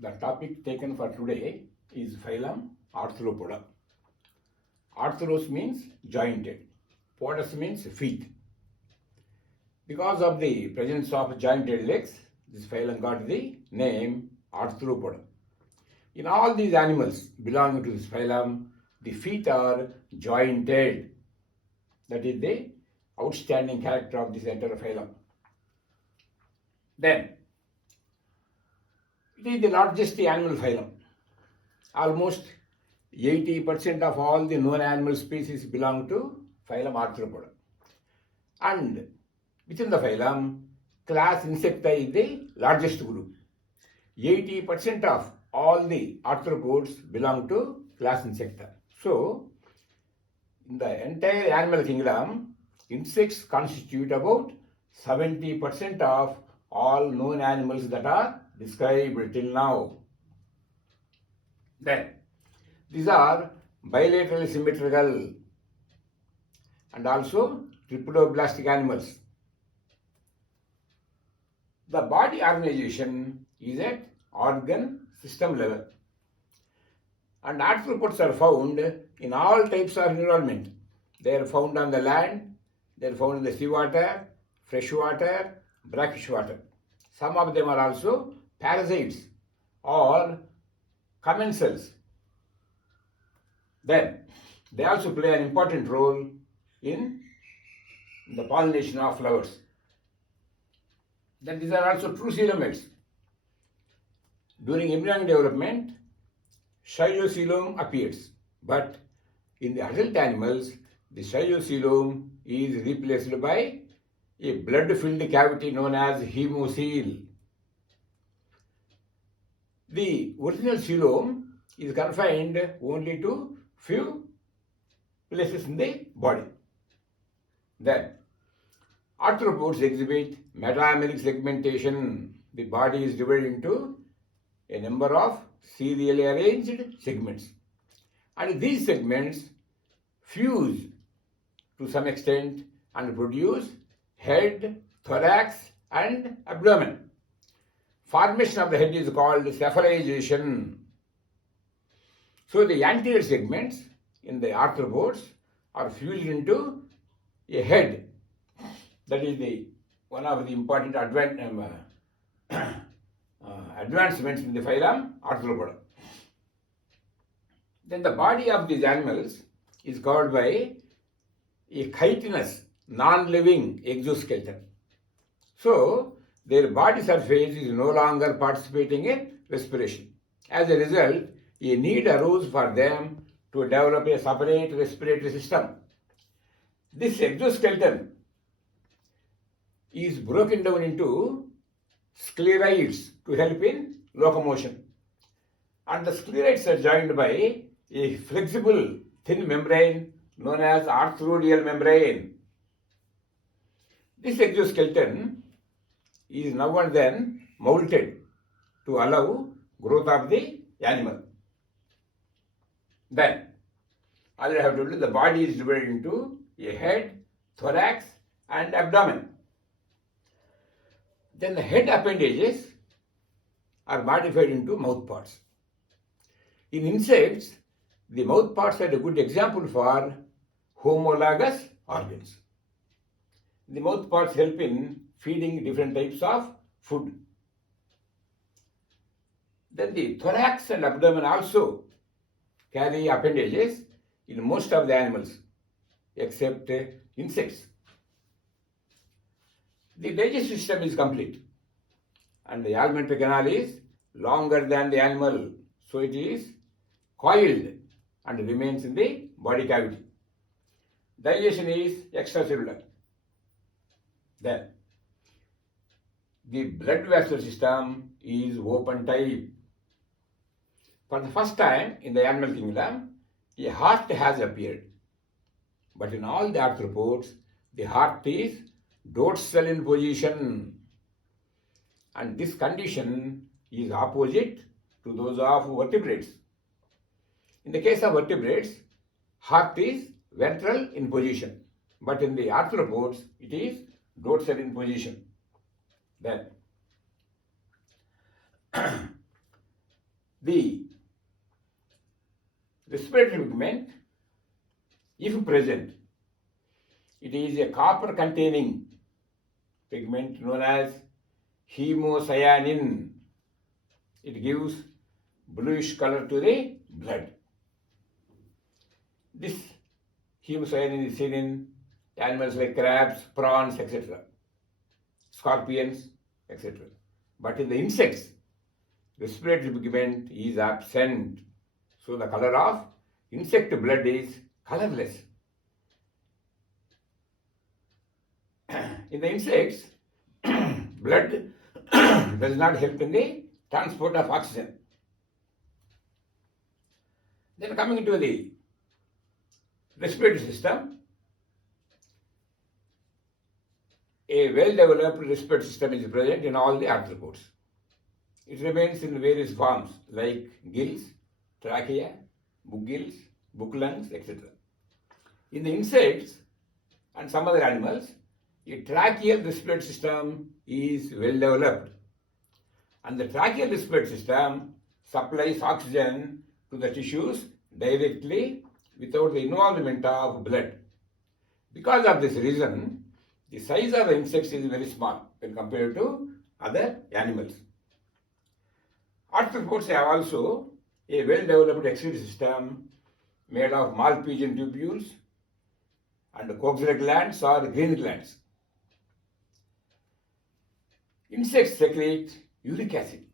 The topic taken for today is Phylum Arthropoda. Arthros means jointed, podas means feet. Because of the presence of jointed legs, this phylum got the name Arthropoda. In all these animals belonging to this phylum, the feet are jointed. That is the outstanding character of this entire phylum. Then, it is the largest animal phylum. Almost 80% of all the known animal species belong to phylum Arthropoda. And within the phylum, class Insecta is the largest group. 80% of all the arthropods belong to class Insecta. So, in the entire animal kingdom, insects constitute about 70% of all known animals that are described till now. Then, these are bilaterally symmetrical and also tripodoblastic animals. The body organization is at organ system level. And arthropods are found in all types of environment. They are found on the land, they are found in the seawater, freshwater, brackish water. Some of them are also parasites or commensals. Then, they also play an important role in the pollination of flowers. Then these are also true coelomates. During embryonic development, xyloscoelom appears, but in the adult animals, the xyloscoelom is replaced by a blood-filled cavity known as hemocoel. The original coelom is confined only to few places in the body. Then, arthropods exhibit metameric segmentation. The body is divided into a number of serially arranged segments. And these segments fuse to some extent and produce head, thorax, and abdomen. Formation of the head is called cephalization. So the anterior segments in the arthropods are fused into a head. That is one of the important advancements in the phylum Arthropoda. Then the body of these animals is covered by a chitinous, non-living exoskeleton. So, their body surface is no longer participating in respiration. As a result, a need arose for them to develop a separate respiratory system. This exoskeleton is broken down into sclerites to help in locomotion. And the sclerites are joined by a flexible thin membrane known as arthrodial membrane. This exoskeleton is now and then moulted to allow growth of the animal. Then, all I have told you, the body is divided into a head, thorax, and abdomen. Then the head appendages are modified into mouth parts. In insects, the mouth parts are a good example for homologous organs. The mouth parts help in feeding different types of food. Then the thorax and abdomen also carry appendages in most of the animals except insects. The digestive system is complete and the alimentary canal is longer than the animal, so it is coiled and remains in the body cavity. Digestion is extracellular. Then, the blood vessel system is open type. For the first time in the animal kingdom, a heart has appeared. But in all the arthropods, the heart is dorsal in position. And this condition is opposite to those of vertebrates. In the case of vertebrates, heart is ventral in position. But in the arthropods, it is dorsal in position. Then, The respiratory pigment, if present, it is a copper containing pigment known as hemocyanin. It gives bluish color to the blood. This hemocyanin is seen in animals like crabs, prawns, etc., scorpions, etc. But in the insects, respiratory pigment is absent. So the color of insect blood is colorless. In the insects, blood does not help in the transport of oxygen. Then coming to the respiratory system, a well-developed respiratory system is present in all the arthropods. It remains in various forms like gills, trachea, book gills, book lungs, etc. In the insects and some other animals, a tracheal respiratory system is well developed, and the tracheal respiratory system supplies oxygen to the tissues directly without the involvement of blood. Because of this reason, the size of the insects is very small when compared to other animals. Arthropods have also a well-developed excretory system made of Malpighian tubules and coxsackie glands or green glands. Insects secrete uric acid.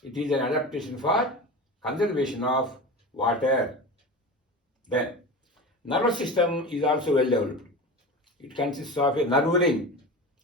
It is an adaptation for conservation of water. Then, nervous system is also well developed. It consists of a nerve ring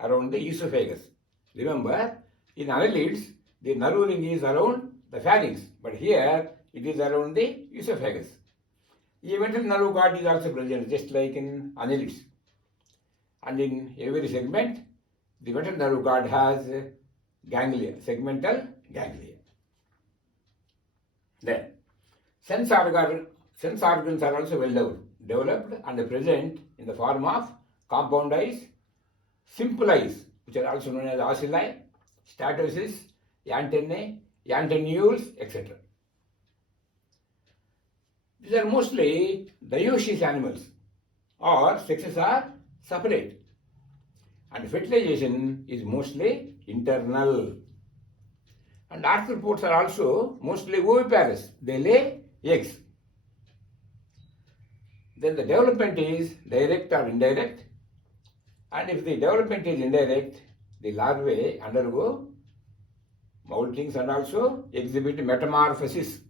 around the esophagus. Remember, in annelids, the nerve ring is around the pharynx, but here it is around the esophagus. The ventral nerve cord is also present, just like in annelids. And in every segment, the ventral nerve cord has ganglia, segmental ganglia. Then, sense organs are also well developed and present in the form of compound eyes, simple eyes, which are also known as ocelli, statosis, antennae, antennules, etc. These are mostly dioecious animals, or sexes are separate, and fertilization is mostly internal. And arthropods are also mostly oviparous, they lay eggs. Then the development is direct or indirect, and if the development is indirect, the larvae undergo moltings and also exhibit metamorphosis.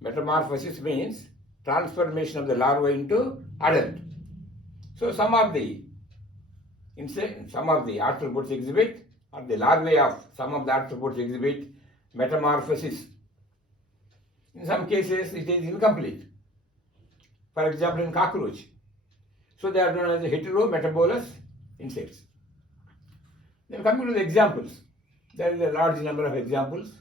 Metamorphosis means transformation of the larva into adult. So some of the arthropods exhibit, or the larvae of some of the arthropods exhibit metamorphosis. In some cases, it is incomplete. For example, in cockroach. So they are known as heterometabolous insects. Then coming to the examples, there is a large number of examples.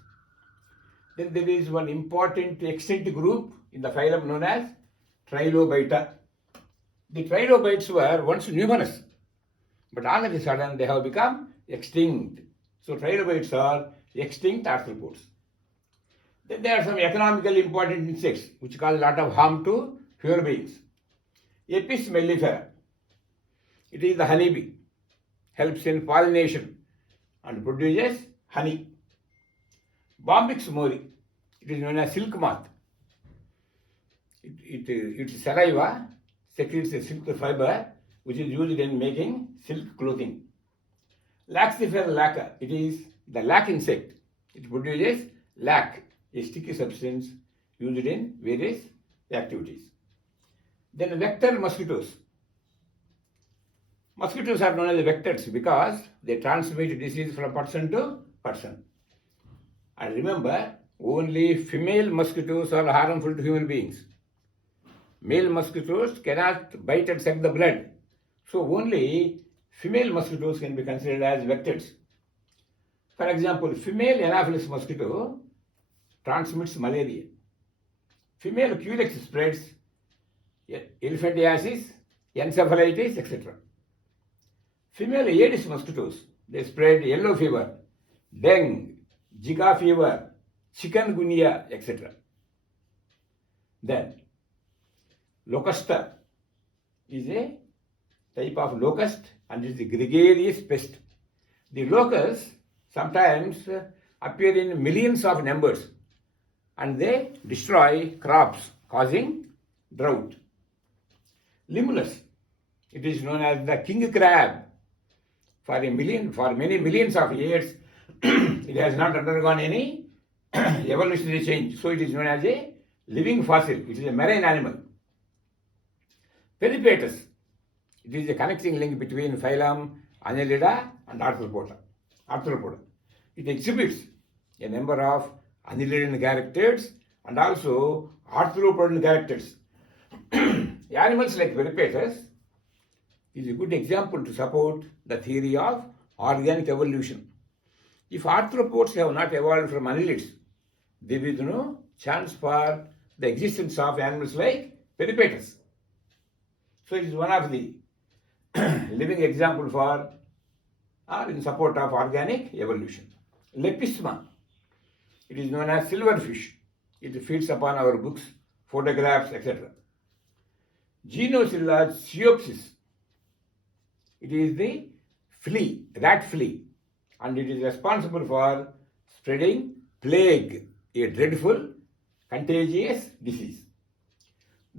Then there is one important extinct group in the phylum known as Trilobita. The trilobites were once numerous, but all of a sudden they have become extinct. So trilobites are extinct arthropods. Then there are some economically important insects which cause a lot of harm to human beings. Apis mellifera. It is the honeybee. Helps in pollination and produces honey. Bombyx mori. It is known as silk moth. Its saliva secretes a silk fiber which is used in making silk clothing. Laxifera laca. It is the lac insect. It produces lac, a sticky substance used in various activities. Then vector mosquitoes. Mosquitoes are known as vectors because they transmit disease from person to person. And remember, only female mosquitoes are harmful to human beings. Male mosquitoes cannot bite and suck the blood. So only female mosquitoes can be considered as vectors. For example, female Anopheles mosquito transmits malaria. Female Culex spreads elephantiasis, encephalitis, etc. Female Aedes mosquitoes, they spread yellow fever, dengue, Zika fever, chikungunya, etc. Then, locusta is a type of locust and is a gregarious pest. The locusts sometimes appear in millions of numbers and they destroy crops, causing drought. Limulus, it is known as the king crab. For many millions of years, it has not undergone any evolutionary change. So it is known as a living fossil. It is a marine animal. Peripatus, it is a connecting link between phylum Annelida and Arthropoda. It exhibits a number of annelidan characters and also arthropodan characters. Animals like Peripatus is a good example to support the theory of organic evolution. If arthropods have not evolved from annelids, there is no chance for the existence of animals like Peripatus. So it is one of the living example for or in support of organic evolution. Lepisma, it is known as silverfish. It feeds upon our books, photographs, etc. Genocilla Sciopsis, it is the flea, rat flea, and it is responsible for spreading plague, a dreadful contagious disease.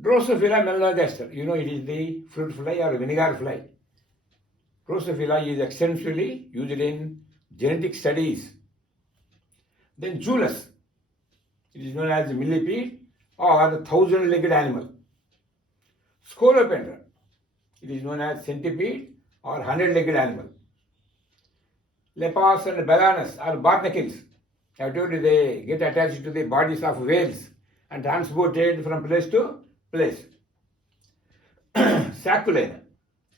Drosophila melanogaster, it is the fruit fly or vinegar fly. Drosophila is extensively used in genetic studies. Then Zulus, it is known as millipede or the thousand-legged animal. Scolopendra, it is known as centipede or hundred-legged animal. Lepas and balanus or barnacles, I told you they get attached to the bodies of whales and transported from place to place. Saculina,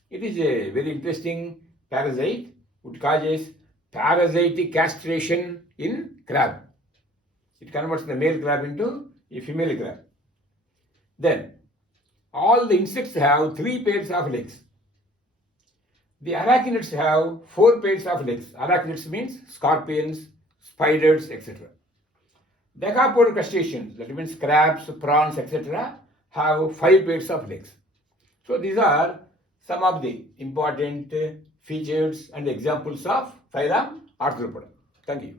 it is a very interesting parasite which causes parasitic castration in crab. It converts the male crab into a female crab. Then, all the insects have 3 pairs of legs. The arachnids have 4 pairs of legs. Arachnids means scorpions, spiders, etc. Decapod crustaceans, that means crabs, prawns, etc., have 5 pairs of legs. So these are some of the important features and examples of phylum Arthropoda. Thank you.